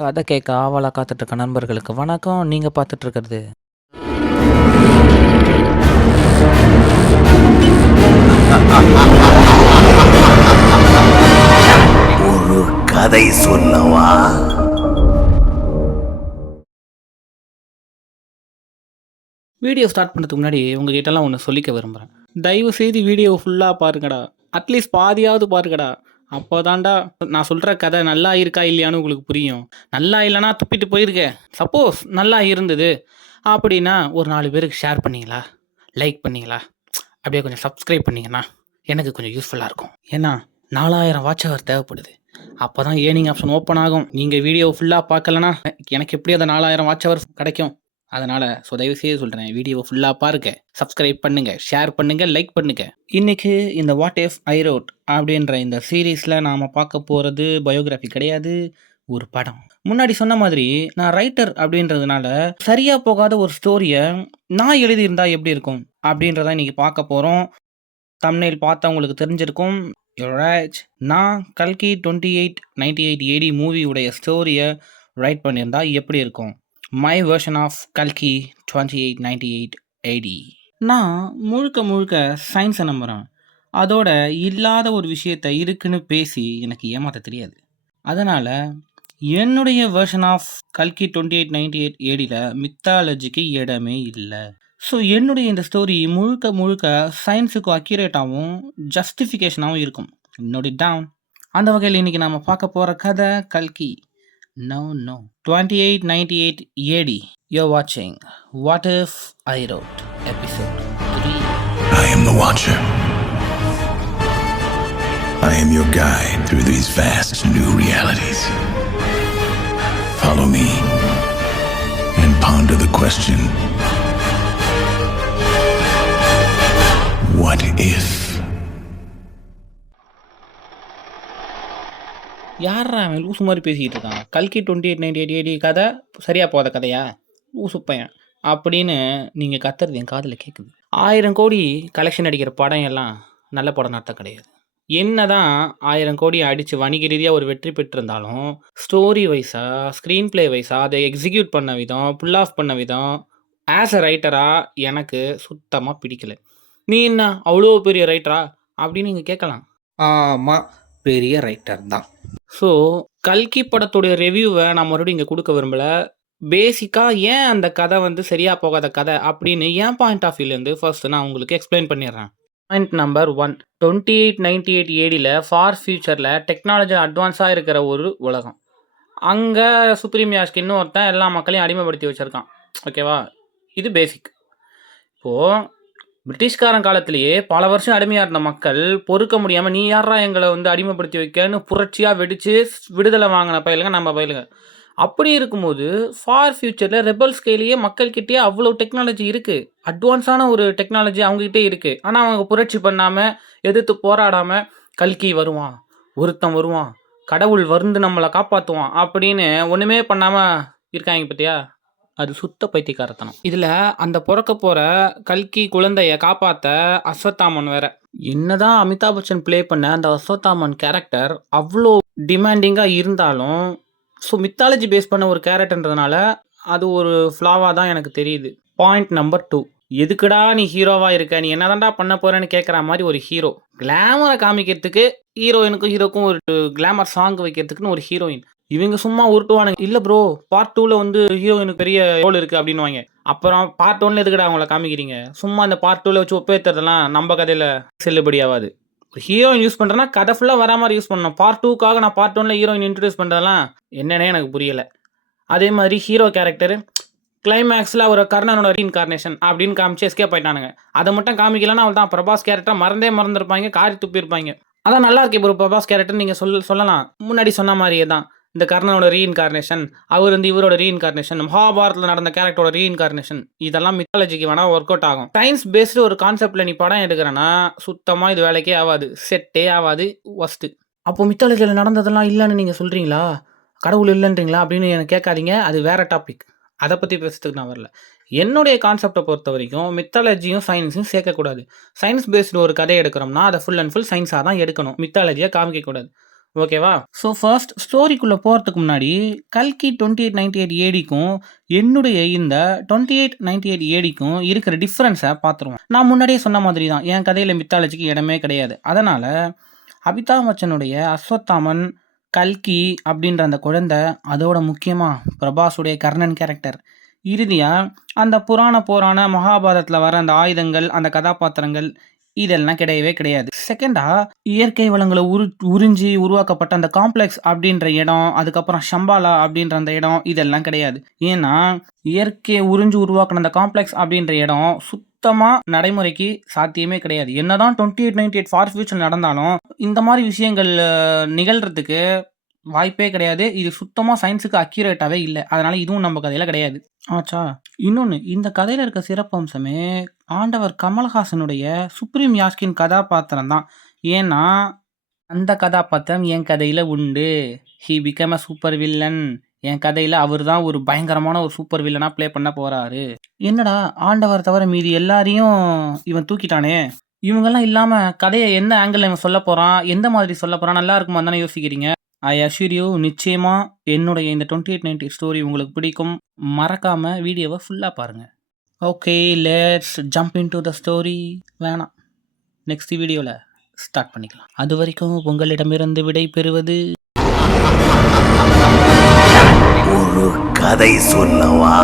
கதை கேட்க ஆவலா காத்துட்டு இருக்க நண்பர்களுக்கு வணக்கம். நீங்க பார்த்துட்டு இருக்கிறது ஒரு கதை சொல்லவா? வீடியோ ஸ்டார்ட் பண்ணுறதுக்கு முன்னாடி உங்ககிட்டலாம் ஒன்று சொல்லிக்க விரும்புகிறேன். தயவு செய்து வீடியோ ஃபுல்லாக பாருங்கடா. அட்லீஸ்ட் பாதியாவது பாருங்கடா. அப்போதான்டா நான் சொல்கிற கதை நல்லா இருக்கா இல்லையான்னு உங்களுக்கு புரியும். நல்லா இல்லைனா துப்பிட்டு போயிருக்க. சப்போஸ் நல்லா இருந்தது அப்படின்னா ஒரு 4 பேருக்கு ஷேர் பண்ணீங்களா, லைக் பண்ணீங்களா, அப்படியே கொஞ்சம் சப்ஸ்கிரைப் பண்ணீங்கன்னா எனக்கு கொஞ்சம் யூஸ்ஃபுல்லாக இருக்கும். ஏன்னா 4000 வாட்ச் ஹவர் தேவைப்படுது. அப்போ தான் ஏர்னிங் ஆப்ஷன் ஓப்பன் ஆகும். நீங்கள் வீடியோ ஃபுல்லாக பார்க்கலனா எனக்கு எப்படி அந்த 4000 வாட்ச் ஹவர் கிடைக்கும்? அதனால் தயவு செய்து சொல்கிறேன், வீடியோவை ஃபுல்லாக பாருங்க, சப்ஸ்கிரைப் பண்ணுங்கள், ஷேர் பண்ணுங்கள், லைக் பண்ணுங்கள். இன்றைக்கி இந்த வாட் இஃப் ஐ ரோட் அப்படின்ற இந்த சீரீஸில் நாம் பார்க்க போகிறது பயோகிராஃபி கிடையாது, ஒரு படம். முன்னாடி சொன்ன மாதிரி நான் ரைட்டர் அப்படின்றதுனால சரியாக போகாத ஒரு ஸ்டோரியை நான் எழுதியிருந்தா எப்படி இருக்கும் அப்படின்றத இன்றைக்கி பார்க்க போகிறோம். தம்ப்நெயில் பார்த்தா உங்களுக்கு தெரிஞ்சிருக்கும். ரைட், நான் கல்கி 2898 AD மூவியுடைய ஸ்டோரியை ரைட் பண்ணியிருந்தா எப்படி இருக்கும்? மை வெர்ஷன் ஆஃப் கல்கி 2898 AD. நான் முழுக்க சயின்ஸை நம்புகிறேன். அதோட இல்லாத ஒரு விஷயத்தை இருக்குன்னு பேசி எனக்கு ஏமாற்ற தெரியாது. அதனால் என்னுடைய வெர்ஷன் ஆஃப் கல்கி 2898 ADயில் மித்தாலஜிக்கு இடமே இல்லை. ஸோ என்னுடைய இந்த ஸ்டோரி முழுக்க சயின்ஸுக்கு அக்யூரேட்டாகவும் ஜஸ்டிஃபிகேஷனாகவும் இருக்கும். Note it down. அந்த வகையில் இன்றைக்கி நாம் பார்க்க போகிற கதை கல்கி. No. 2898 AD. You're watching What If I Wrote, Episode 3. I am the Watcher. I am your guide through these vast new realities. Follow me and ponder the question, what if? யாரா அவன் லூசு மாதிரி பேசிக்கிட்டு இருக்கான்? கல்கி 2898 AD கதை சரியாக போகாத கதையா? லூசு பையன் அப்படின்னு நீங்கள் கத்துறது என் காதில் கேட்குது. 1000 கோடி கலெக்ஷன் அடிக்கிற படம் எல்லாம் நல்ல படம் நடத்த கிடையாது. என்ன தான் 1000 கோடி அடித்து வணிக ரீதியாக ஒரு வெற்றி பெற்றிருந்தாலும் ஸ்டோரி வைஸாக, ஸ்க்ரீன் ப்ளே வைஸாக, அதை எக்ஸிக்யூட் பண்ண விதம், புல் ஆஃப் பண்ண விதம் ஆஸ் அ ரைட்டராக எனக்கு சுத்தமாக பிடிக்கல. நீ என்ன அவ்வளோ பெரிய ரைட்டரா அப்படின்னு நீங்கள் கேட்கலாம். ஆமாம், பெரிய ரைட்டர் தான். ஸோ கல்கி படத்துடைய ரிவ்யூவை நான் மறுபடியும் இங்கே கொடுக்க விரும்பலை. பேசிக்காக ஏன் அந்த கதை வந்து சரியாக போகாத கதை அப்படின்னு என் பாயிண்ட் ஆஃப் வியூலேருந்து ஃபர்ஸ்ட் நான் உங்களுக்கு எக்ஸ்பிளைன் பண்ணிடுறேன். பாயிண்ட் நம்பர் 1, 2898 ADயில் ஃபார் ஃபியூச்சரில் டெக்னாலஜி அட்வான்ஸாக இருக்கிற ஒரு உலகம். அங்கே சுப்ரீம் யாஸ்கின்னு ஒருத்தன் எல்லா மக்களையும் அடிமைப்படுத்தி வச்சுருக்கான். ஓகேவா? இது பேசிக். இப்போது பிரிட்டிஷ்காரன் காலத்திலேயே பல வருஷம் அடிமையாக இருந்த மக்கள் பொறுக்க முடியாமல், நீ யாரா எங்களை வந்து அடிமைப்படுத்தி வைக்கன்னு புரட்சியாக வெடித்து விடுதலை வாங்கின பயிலுங்க நம்ம பயிலுங்க. அப்படி இருக்கும்போது ஃபார் ஃபியூச்சரில் ரெபல்ஸ் கையிலேயே மக்கள்கிட்டயே அவ்வளோ டெக்னாலஜி இருக்குது, அட்வான்ஸான ஒரு டெக்னாலஜி அவங்ககிட்டே இருக்குது. ஆனால் அவங்க புரட்சி பண்ணாமல், எதிர்த்து போராடாமல், கல்கி வருவான், ஒருத்தன் வருவான், கடவுள் வந்து நம்மளை காப்பாற்றுவான் அப்படின்னு ஒன்றுமே பண்ணாமல் இருக்காங்க பார்த்தியா? அது சுத்த பைத்தியக்காரத்தனம். இதில் அந்த பிறக்க போகிற கல்கி குழந்தைய காப்பாற்ற அஸ்வத்தாமன் வேற. என்னதான் அமிதாப் பச்சன் ப்ளே பண்ண அந்த அஸ்வத்தாமன் கேரக்டர் அவ்வளோ டிமாண்டிங்காக இருந்தாலும், ஸோ மித்தாலஜி பேஸ் பண்ண ஒரு கேரக்டர்ன்றதுனால அது ஒரு ஃப்ளாவாக தான் எனக்கு தெரியுது. பாயிண்ட் நம்பர் 2, எதுக்குடா நீ ஹீரோவாக இருக்க, நீ என்னதான்டா பண்ண போகிறேன்னு கேட்குற மாதிரி ஒரு ஹீரோ. கிளாமரை காமிக்கிறதுக்கு ஹீரோயினுக்கும் ஹீரோக்கும் ஒரு கிளாமர் சாங் வைக்கிறதுக்குன்னு ஒரு ஹீரோயின். இவங்க சும்மா உருட்டுவானுங்க. இல்லை ப்ரோ, பார்ட் 2ல் வந்து ஹீரோயினுக்கு பெரிய ரோல் இருக்குது அப்படின்னுவாங்க. அப்புறம் பார்ட் 1ல் எதுக்குடா அவங்கள காமிக்கிறீங்க? சும்மா அந்த பார்ட் 2ல் வச்சு ஒப்பேற்றுறதெல்லாம் நம்ம கதையில் செல்லுபடி ஆகாது. ஒரு ஹீரோயின் யூஸ் பண்ணுறேன்னா கதை ஃபுல்லாக வரா மாதிரி யூஸ் பண்ணணும். பார்ட் 2க்காக நான் பார்ட் 1ல் ஹீரோயின் இன்ட்ரடியூஸ் பண்ணுறதெல்லாம் என்னன்னே எனக்கு புரியலை. அதே மாதிரி ஹீரோ கேரக்டர் கிளைமேக்ஸில் ஒரு கர்ணனோட ரீஇன்கார்னேஷன் அப்படின்னு காமிச்சு எஸ்கேப் ஆயிட்டானுங்க. அதை மட்டும் காமிக்கலன்னா அவள் தான் பிரபாஸ் கேரக்டர் மறந்துருப்பாங்க, காரி துப்பியிருப்பாங்க. அதான் நல்லா இருக்கு இப்போ பிரபாஸ் கேரக்டர் நீங்கள் சொல்லலாம். முன்னாடி சொன்ன மாதிரியே தான் இந்த கர்ணனோட ரீஇன்கார்னேஷன், அவர் வந்து இவரோட ரீஇன்கார்னேஷன், மகாபாரத்தில் நடந்த கேரக்டரோட ரீஇன்கார்னேஷன், இதெல்லாம் மித்தாலஜிக்கு வேணால் ஒர்க் அவுட் ஆகும். சயின்ஸ் பேஸ்டு ஒரு கான்செப்டில் நீ படம் எடுக்கிறேன்னா சுத்தமாக இது வேலைக்கே ஆகாது, செட்டே ஆகாது, ஒஸ்ட்டு. அப்போது மித்தாலஜியில் நடந்ததெல்லாம் இல்லைன்னு நீங்கள் சொல்கிறீங்களா, கடவுள் இல்லைன்றீங்களா அப்படின்னு எனக்கு கேட்காதீங்க. அது வேறு டாபிக், அதை பற்றி பேசுறதுக்கு நான் வரல. என்னுடைய கான்செப்டை பொறுத்த வரைக்கும் மித்தாலஜியும் சயின்ஸும் சேர்க்கக்கூடாது. சயின்ஸ் பேஸ்டு ஒரு கதை எடுக்கிறோம்னா அதை ஃபுல் அண்ட் ஃபுல் சயின்ஸாக தான் எடுக்கணும், மித்தாலஜியாக காமிக்கக்கூடாது. ஓகேவா? ஸோ ஃபர்ஸ்ட் ஸ்டோரிக்குள்ள போறதுக்கு முன்னாடி கல்கி 2898 ஏடிக்கும் என்னுடைய இந்த 2898 ஏடிக்கும் இருக்கிற டிஃபரன்ஸை பார்த்துருவோம். நான் முன்னாடியே சொன்ன மாதிரி தான் என் கதையில் மித்தாலஜிக்கு இடமே கிடையாது. அதனால் அமிதாப் பச்சனுடைய அஸ்வத்தாமன், கல்கி அப்படின்ற அந்த குழந்தை, அதோட முக்கியமாக பிரபாஸுடைய கர்ணன் கேரக்டர், இறுதியாக அந்த புராண மகாபாரதத்தில் வர அந்த ஆயுதங்கள், அந்த கதாபாத்திரங்கள், இதெல்லாம் கிடையவே கிடையாது. செகண்டா இயற்கை வளங்களை உறிஞ்சி உருவாக்கப்பட்ட அந்த காம்ப்ளெக்ஸ் அப்படின்ற இடம், அதுக்கப்புறம் ஷம்பாலா அப்படின்ற அந்த இடம், இதெல்லாம் கிடையாது. ஏன்னா இயற்கையை உறிஞ்சி உருவாக்கின அந்த காம்ப்ளெக்ஸ் அப்படின்ற இடம் சுத்தமாக நடைமுறைக்கு சாத்தியமே கிடையாது. என்னதான் 2898 ஃபார் ஃபியூச்சர் நடந்தாலும் இந்த மாதிரி விஷயங்கள் நிகழ்றதுக்கு வாய்ப்பே கிடையாது. இது சுத்தமாக சயின்ஸுக்கு அக்யூரேட்டாகவே இல்லை. அதனால் இதுவும் நம்ம கதையில் கிடையாது. ஆச்சா, இன்னொன்று, இந்த கதையில் இருக்க சிறப்பம்சமே ஆண்டவர் கமல்ஹாசனுடைய சுப்ரீம் யாஸ்கின் கதாபாத்திரம் தான். ஏன்னா அந்த கதாபாத்திரம் என் கதையில் உண்டு. He becomes a super villain. என் கதையில் அவர் தான் ஒரு பயங்கரமான ஒரு சூப்பர் வில்லனாக ப்ளே பண்ண போகிறாரு. என்னடா ஆண்டவர் தவிர மீதி எல்லாரையும் இவன் தூக்கிட்டானே, இவங்கெல்லாம் இல்லாமல் கதையை எந்த ஆங்கிளில் இவன் சொல்ல போகிறான், எந்த மாதிரி சொல்ல போகிறான், நல்லா இருக்குமா தானே யோசிக்கிறீங்க. ஐ அஷ்யூர் யூ, நிச்சயமாக என்னுடைய இந்த 2898 ஸ்டோரி உங்களுக்கு பிடிக்கும். மறக்காமல் வீடியோவை ஃபுல்லாக பாருங்கள். Okay, let's jump in to the story. வேணாம், நெக்ஸ்ட் வீடியோவில் ஸ்டார்ட் பண்ணிக்கலாம். அது வரைக்கும் உங்களிடமிருந்து விடை பெறுவது ஒரு கதை சொல்லவா?